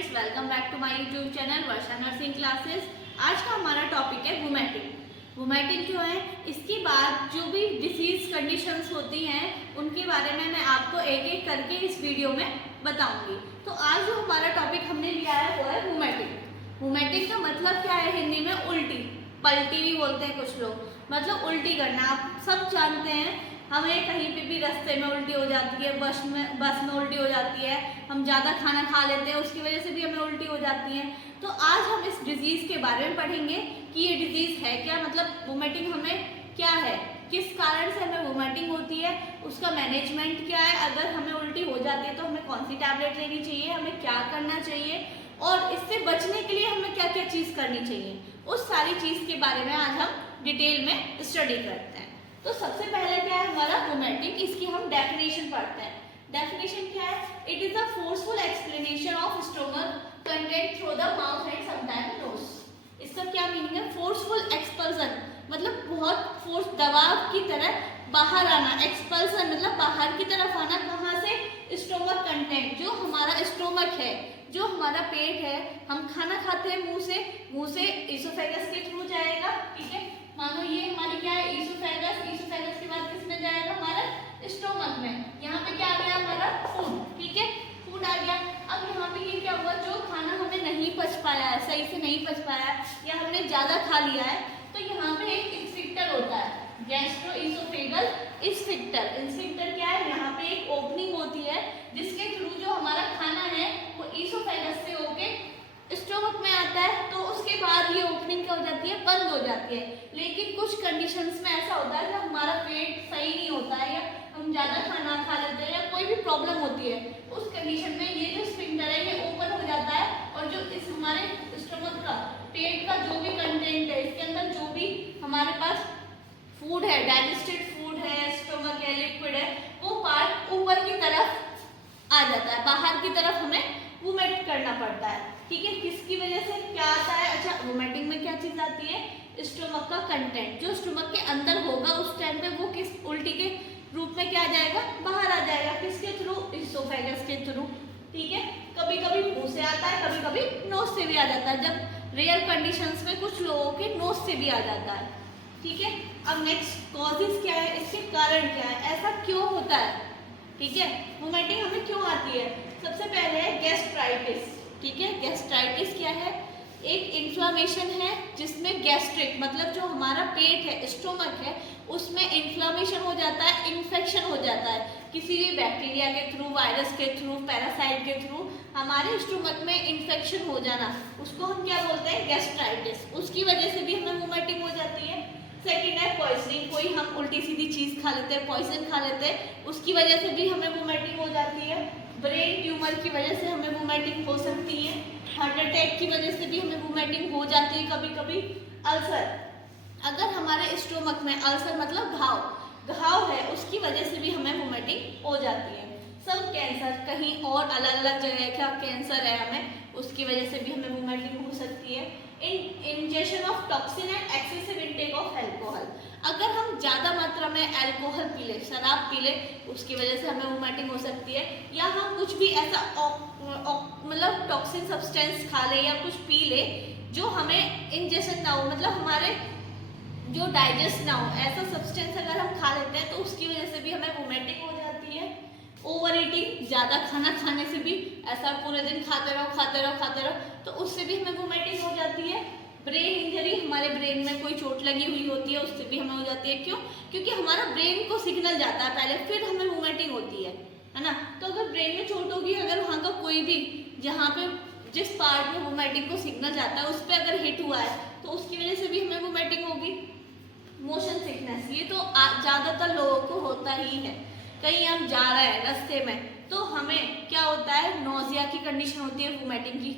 Friends, welcome back to my YouTube channel Varsha nursing classes. आज का हमारा टॉपिक है वोमेटिंग। वोमेटिंग जो है, इसके बाद जो भी डिसीज कंडीशंस होती हैं उनके बारे में मैं आपको एक एक करके इस वीडियो में बताऊंगी। तो आज जो हमारा टॉपिक हमने लिया है वो है वोमेटिंग। वोमेटिंग का मतलब क्या है हिंदी में? उल्टी, पलटी भी बोलते हैं कुछ लोग, मतलब उल्टी करना। आप सब जानते हैं, हमें कहीं पे भी रास्ते में उल्टी हो जाती है, बस में उल्टी हो जाती है, हम ज़्यादा खाना खा लेते हैं उसकी वजह से भी हमें उल्टी हो जाती है। तो आज हम इस डिजीज़ के बारे में पढ़ेंगे कि ये डिजीज़ है क्या, मतलब वोमिटिंग हमें क्या है, किस कारण से हमें वोमिटिंग होती है, उसका मैनेजमेंट क्या है, अगर हमें उल्टी हो जाती है तो हमें कौन सी टैबलेट लेनी चाहिए, हमें क्या करना चाहिए और इससे बचने के लिए हमें क्या क्या चीज़ करनी चाहिए, उस सारी चीज़ के बारे में आज हम डिटेल में स्टडी करते हैं। तो सबसे पहले क्या है हमारा वोमिटिंग, इसकी हम डेफिनेशन पढ़ते हैं। डेफिनेशन क्या है? It is a forceful explanation of stomach content through the mouth and sometimes nose. इसका क्या मीनिंग है? फोर्सफुल एक्सपल्सन, मतलब बहुत फोर्स, दबाव की तरह बाहर आना। एक्सपल्सन मतलब बाहर की तरफ आना। कहाँ से? स्टोमक कंटेंट, जो हमारा स्टोमक है, जो हमारा पेट है, हम खाना खाते हैं मुंह से इसोफेगस के थ्रू जाएगा, ठीक है। मानो ये हमारी क्या है? इसोफेगस। इसोफेगस के बाद किस में जाएगा? हमारा स्टोमक में। यहाँ पे क्या आ गया? हमारा फूड, ठीक है, फूड आ गया। अब यहाँ पे ये क्या हुआ? जो खाना हमें नहीं पच पाया है, सही से नहीं पच पाया है, या हमने ज्यादा खा लिया है, तो यहाँ पे एक स्फिंक्टर होता है, गैस्ट्रोइसोफेगल स्फिंक्टर। स्फिंक्टर क्या है? यहाँ पे एक ओपनिंग होती है जिसके थ्रू जो हमारा खाना है वो इसोफेगस से होके स्टोमक में आता है। तो उसके बाद ये ओपनिंग क्या हो जाती है? बंद हो जाती है। लेकिन कुछ कंडीशंस में ऐसा होता है जब हमारा पेट सही नहीं होता है या हम ज्यादा खाना खा लेते हैं या कोई भी प्रॉब्लम होती है, उस कंडीशन में ये जो स्फिंक्टर है ये ओपन हो जाता है और जो इस हमारे स्टोमक का, पेट का जो भी कंटेंट है, इसके अंदर जो भी हमारे पास फूड है, डाइजेस्टेड फूड है, स्टोमक है, लिक्विड है, वो पार्ट ऊपर की तरफ आ जाता है, बाहर की तरफ हमें वोमिट करना पड़ता है, ठीक है। किसकी वजह से क्या आता है? अच्छा, वोमिटिंग में क्या चीज आती है? स्टोमक का कंटेंट जो स्टोमक के अंदर होगा उस टाइम पे वो किस उल्टी के रूप में क्या आ जाएगा? बाहर आ जाएगा। किसके थ्रू? इसोफेगस के थ्रू, ठीक है। कभी कभी मुंह से आता है, कभी कभी नोज से भी आ जाता है। जब रेयर कंडीशंस में कुछ लोगों के नोज से भी आ जाता है, ठीक है। अब नेक्स्ट कॉजेज क्या है, इसके कारण क्या है, ऐसा क्यों होता है, ठीक है, वोमिटिंग हमें क्यों आती है? सबसे पहले है गैस्ट्राइटिस, ठीक है। गैस्ट्राइटिस क्या है? एक इन्फ्लामेशन है जिसमें गैस्ट्रिक मतलब जो हमारा पेट है, स्टोमक है, उसमें इन्फ्लामेशन हो जाता है, इन्फेक्शन हो जाता है किसी भी बैक्टीरिया के थ्रू, वायरस के थ्रू, पैरासाइट के थ्रू हमारे स्टोमक में इन्फेक्शन हो जाना, उसको हम क्या बोलते हैं? गैस्ट्राइटिस। उसकी वजह से भी हमें वोमिटिंग हो जाती है। सेकेंड है पॉइजनिंग, कोई हम उल्टी सीधी चीज खा लेते हैं, पॉइजन खा लेते हैं, उसकी वजह से भी हमें वोमिटिंग हो जाती है। ब्रेन ट्यूमर की वजह से हमें वोमिटिंग हो सकती है। हार्ट अटैक की वजह से भी हमें वोमिटिंग हो जाती है कभी कभी। अल्सर, अगर हमारे स्टोमक में अल्सर मतलब घाव है, उसकी वजह से भी हमें वोमिटिंग हो जाती है। सब कैंसर, कहीं और अलग अलग जगह का कैंसर है हमें, उसकी वजह से भी हमें वोमिटिंग हो सकती है। Injection of toxin and excessive intake of alcohol, अगर हम ज़्यादा मात्रा में अल्कोहल पी ले, शराब पी ले, उसकी वजह से हमें वोमिटिंग हो सकती है। या हम कुछ भी ऐसा मतलब टॉक्सिन सब्सटेंस खा ले या कुछ पी ले जो हमें इंजेक्शन ना हो, मतलब हमारे जो डाइजेस्ट ना हो, ऐसा सब्सटेंस अगर हम खा लेते हैं तो उसकी वजह से भी हमें वोमिटिंग हो जाती है। ओवर ईटिंग, ज़्यादा खाना खाने से भी, ऐसा पूरे दिन खाते रहो, तो उससे भी हमें वोमिटिंग हो जाती है। ब्रेन इंजरी, हमारे ब्रेन में कोई चोट लगी हुई होती है, उससे भी हमें हो जाती है। क्यों? क्योंकि हमारा ब्रेन को सिग्नल जाता है पहले, फिर हमें वोमिटिंग होती है ना। तो अगर ब्रेन में चोट होगी, अगर वहाँ का कोई भी, जहाँ पे जिस पार्ट में वोमिटिंग को सिग्नल जाता है उस पर अगर हिट हुआ है तो उसकी वजह से भी हमें वोमिटिंग होगी। मोशन सिकनेस, ये तो ज़्यादातर लोगों को होता ही है। कहीं हम जा रहे हैं रास्ते में तो हमें क्या होता है? नोजिया की कंडीशन होती है, वोमिटिंग की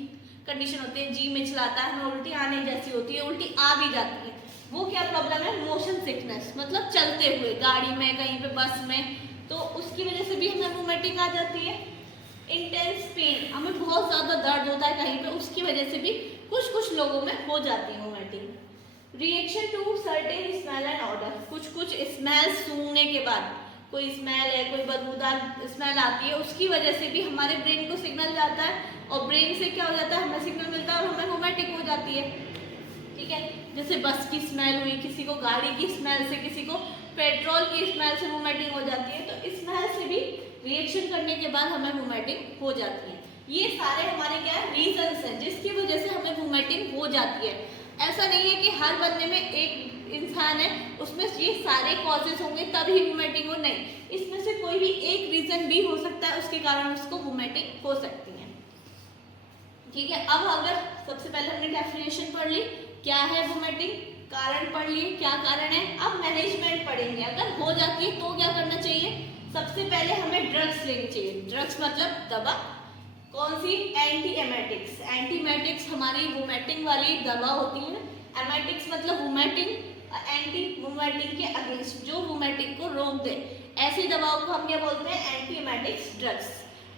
कंडीशन होती है, जी मिचलाता है, हमें उल्टी आने जैसी होती है, उल्टी आ भी जाती है। वो क्या प्रॉब्लम है? मोशन सिकनेस, मतलब चलते हुए गाड़ी में, कहीं पे बस में, तो उसकी वजह से भी हमें वोमिटिंग आ जाती है। इंटेंस पेन, हमें बहुत ज़्यादा दर्द होता है कहीं पे, उसकी वजह से भी कुछ लोगों में हो जाती है vomiting. Reaction to certain smell and odour, कुछ स्मेल सूंघने के बाद, कोई स्मेल है, कोई बदबूदार स्मेल आती है, उसकी वजह से भी हमारे ब्रेन को सिग्नल जाता है और ब्रेन से क्या हो जाता है, हमें सिग्नल मिलता है और हमें वोमिटिंग हो जाती है। ठीक है, जैसे बस की स्मेल हुई, किसी को गाड़ी की स्मेल से, किसी को पेट्रोल की स्मेल से वोमिटिंग हो जाती है, तो स्मेल से भी रिएक्शन करने के बाद हमें वोमिटिंग हो जाती है। ये सारे हमारे क्या है, रीजंस हैं जिसकी वजह से हमें वोमिटिंग हो जाती है। ऐसा नहीं है कि हर बंदे में एक इंसान है उसमें ये सारे कॉजेज होंगे तभी वोमिटिंग हो, नहीं, इसमें से कोई भी एक रीजन भी हो सकता है उसके कारण उसको वोमिटिंग हो सकती है। ठीक है, अब अगर सबसे पहले हमने डेफिनेशन पढ़ ली, क्या है वोमिटिंग, कारण पढ़ लिए क्या कारण है। अब मैनेजमेंट पढ़ेंगे, अगर हो जाती है तो क्या करना चाहिए। सबसे पहले हमें ड्रग्स लेनी चाहिए। ड्रग्स मतलब दवा, कौन सी, एंटी एमेटिक्स। एंटीमेटिक्स हमारी वोमिटिंग वाली दवा होती है, एमेटिक्स मतलब वोमिटिंग, एंटी वोमिटिंग के अगेंस्ट, जो वोमिटिंग को रोक दे, ऐसी दवाओं को हम क्या बोलते हैं, एंटी एमेटिक्स ड्रग्स।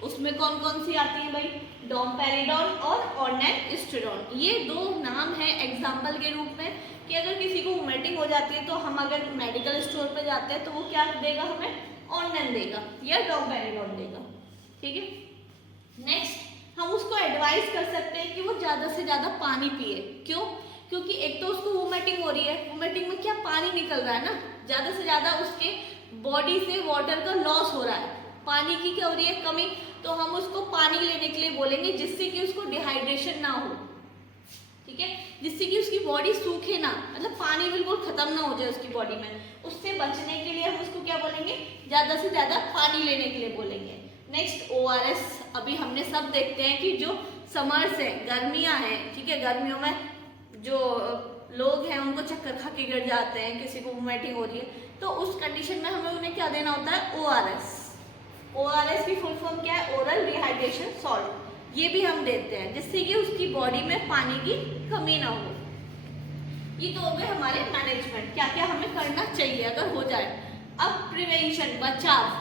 उसमें कौन कौन सी आती हैं भाई, डोमपेरिडोन और ऑर्नेस्टेरॉन। ये दो नाम है एग्जाम्पल के रूप में कि अगर किसी को वोमिटिंग हो जाती है तो हम अगर मेडिकल स्टोर पर जाते हैं तो वो क्या देगा, हमें ऑर्नेन देगा या डोमपेरिडोन देगा। ठीक है, नेक्स्ट हम उसको एडवाइस कर सकते हैं कि वो ज़्यादा से ज़्यादा पानी पिए। क्यों, क्योंकि एक तो उसको वोमिटिंग हो रही है, वोमिटिंग में क्या पानी निकल रहा है ना, ज़्यादा से ज़्यादा उसके बॉडी से वाटर का लॉस हो रहा है, पानी की क्या हो रही है, कमी, तो हम उसको पानी लेने के लिए बोलेंगे जिससे कि उसको डिहाइड्रेशन ना हो। ठीक है, जिससे कि उसकी बॉडी सूखे ना, मतलब पानी बिल्कुल खत्म ना हो जाए उसकी बॉडी में, उससे बचने के लिए हम उसको क्या बोलेंगे, ज़्यादा से ज़्यादा पानी लेने के लिए बोलेंगे। नेक्स्ट ORS, अभी हमने सब देखते हैं कि जो समर्स है, गर्मियाँ हैं, ठीक है, गर्मियों में जो लोग हैं उनको चक्कर खा के गिर जाते हैं, किसी को वोमिटिंग हो रही है, तो उस कंडीशन में हमें उन्हें क्या देना होता है, ORS। ORS की फुल फॉर्म क्या है, ओरल रिहाइड्रेशन सॉल्ट। ये भी हम देते हैं जिससे कि उसकी बॉडी में पानी की कमी ना हो। ये तो हो गए हमारे मैनेजमेंट, क्या क्या हमें करना चाहिए अगर हो जाए। अब प्रिवेंशन, बचाव,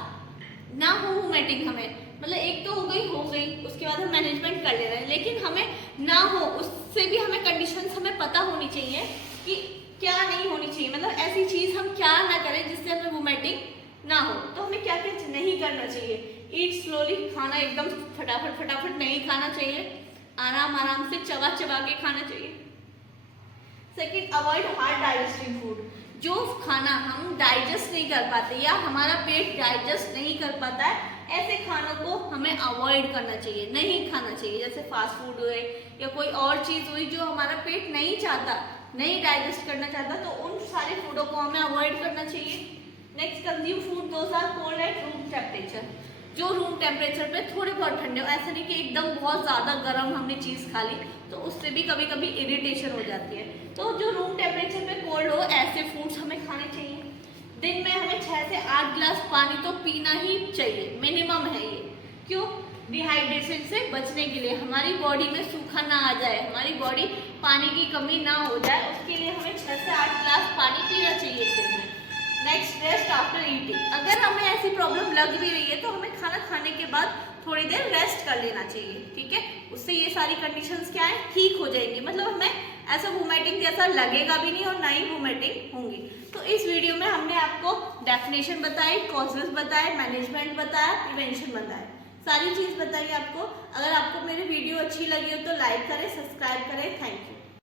ना हो वोमिटिंग, हमें मतलब एक तो हो गई, उसके बाद हम मैनेजमेंट कर ले रहे हैं, लेकिन हमें ना हो उससे भी हमें कंडीशंस हमें पता होनी चाहिए कि क्या नहीं होनी चाहिए, मतलब ऐसी चीज़ हम क्या ना करें जिससे हमें वोमिटिंग ना हो। तो हमें क्या क्या नहीं करना चाहिए, ईट स्लोली, खाना एकदम फटाफट नहीं खाना चाहिए, आराम से चबा के खाना चाहिए। Second, avoid hard digesting food, जो खाना हम डाइजेस्ट नहीं कर पाते या हमारा पेट डाइजेस्ट नहीं कर पाता है, ऐसे खानों को हमें अवॉइड करना चाहिए, नहीं खाना चाहिए। जैसे फास्ट फूड हुए या कोई और चीज़ हुई जो हमारा पेट नहीं चाहता, नहीं डाइजेस्ट करना चाहता, तो उन सारे फूडों को हमें अवॉइड करना चाहिए। Next, consume food those are cold at room temperature, जो रूम टेम्परेचर पे थोड़े बहुत ठंडे हो, ऐसा नहीं कि एकदम बहुत ज़्यादा गर्म हमने चीज़ खा ली, तो उससे भी कभी कभी इरिटेशन हो जाती है। तो जो रूम टेम्परेचर पे कोल्ड हो ऐसे फूड्स हमें खाने चाहिए। दिन में हमें 6 से 8 गिलास पानी तो पीना ही चाहिए, मिनिमम है ये। क्यों, डिहाइड्रेशन से बचने के लिए, हमारी बॉडी में सूखा ना आ जाए, हमारी बॉडी पानी की कमी ना हो जाए, उसके लिए हमें 6 से 8 गिलास पानी पीना चाहिए दिन में। नेक्स्ट, रेस्ट आफ्टर ईटिंग, अगर हमें ऐसी प्रॉब्लम लग भी रही है तो हमें खाना खाने के बाद थोड़ी देर रेस्ट कर लेना चाहिए। ठीक है, उससे ये सारी कंडीशंस क्या है, ठीक हो जाएंगी, मतलब हमें ऐसा वोमिटिंग जैसा लगेगा भी नहीं और ना ही वोमिटिंग होंगी। तो इस वीडियो में हमने आपको डेफिनेशन बताई, कॉजेज बताए, मैनेजमेंट बताया, प्रिवेंशन बताया, सारी चीज़ बताई आपको। अगर आपको मेरी वीडियो अच्छी लगी हो तो लाइक करें, सब्सक्राइब करें। Thank you.